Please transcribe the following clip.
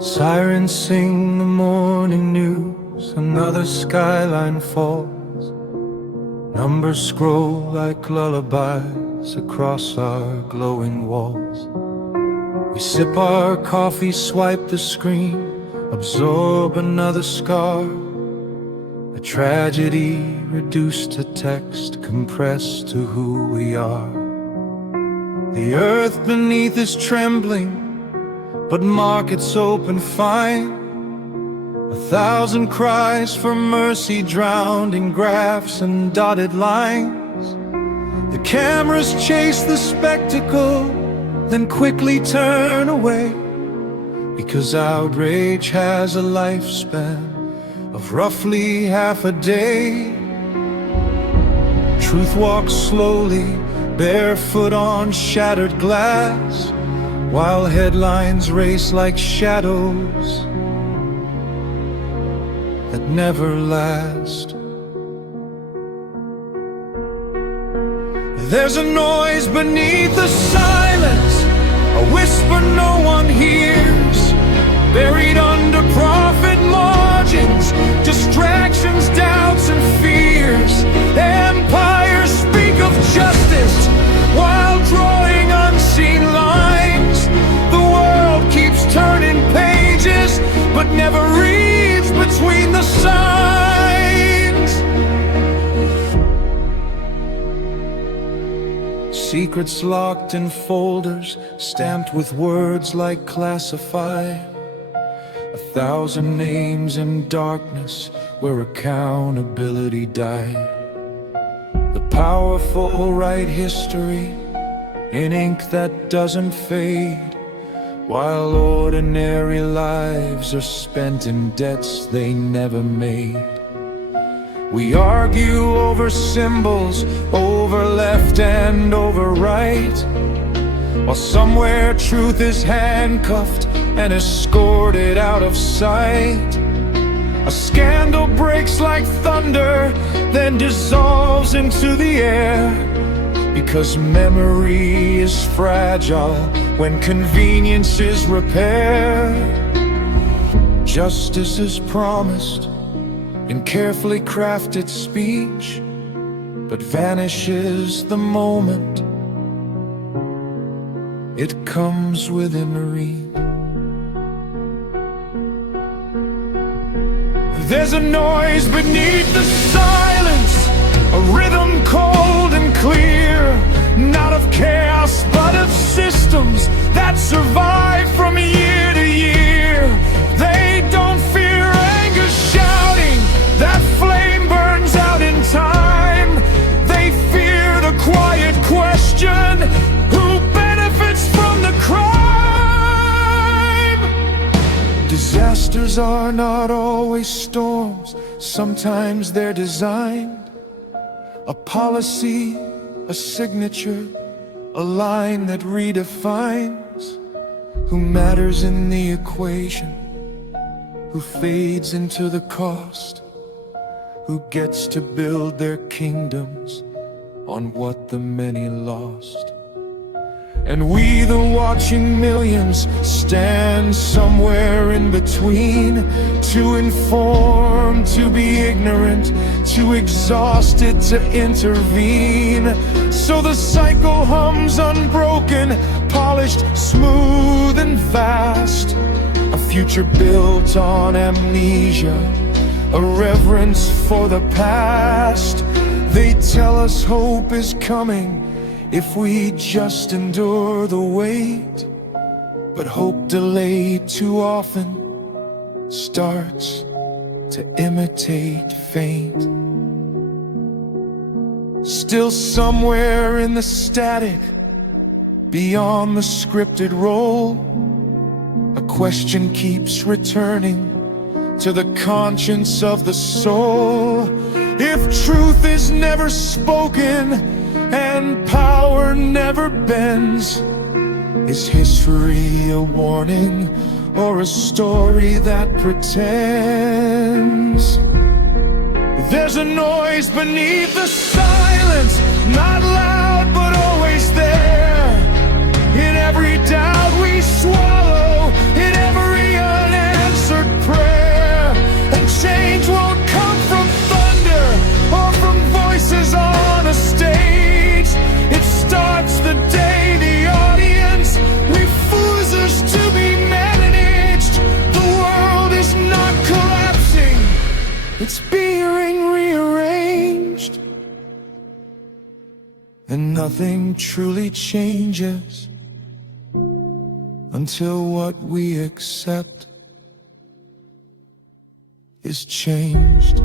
Sirens sing the morning news, another skyline falls. Numbers scroll like lullabies across our glowing walls. We sip our coffee, swipe the screen, absorb another scar. A tragedy reduced to text, compressed to who we are. The earth beneath is trembling, but markets open fine. 1,000 cries for mercy drowned in graphs and dotted lines. The cameras chase the spectacle, then quickly turn away, because outrage has a lifespan of roughly half a day. Truth walks slowly, barefoot on shattered glass, while headlines race like shadows that never last. There's a noise beneath the silence, a whisper no one hears, buried under profit margins, distractions, doubts and fears. Empires speak of justice while drawing unseen lines. The world keeps turning pages, but never reads between the signs. Secrets locked in folders, stamped with words like classified. 1,000 names in darkness where accountability died. The powerful write history in ink that doesn't fade, while ordinary lives are spent in debts they never made. We argue over symbols, over left and over right, while somewhere truth is handcuffed and escorted out of sight. A scandal breaks like thunder, then dissolves into the air, because memory is fragile when convenience is repair. Justice is promised in carefully crafted speech, but vanishes the moment it comes within reach. There's a noise beneath the silence, a rhythm cold and clear, not of chaos but of systems that survive from year to year. They don't fear anger shouting, that flame burns out in time. They fear the quiet question, who benefits from the crime? Disasters are not always storms, sometimes they're designed. A policy, a signature, a line that redefines who matters in the equation, who fades into the cost, who gets to build their kingdoms on what the many lost. And we, the watching millions, stand somewhere in between, too informed to be ignorant, too exhausted to intervene. So the cycle hums unbroken, polished, smooth and vast, a future built on amnesia, a reverence for the past. They tell us hope is coming if we just endure the wait, but hope delayed too often starts to imitate fate. Still somewhere in the static, beyond the scripted role, a question keeps returning to the conscience of the soul. If truth is never spoken and power never bends, is history a warning or a story that pretends? There's a noise beneath the silence, not loud but always there, in every doubt we swallow, in every nothing truly changes until what we accept is changed.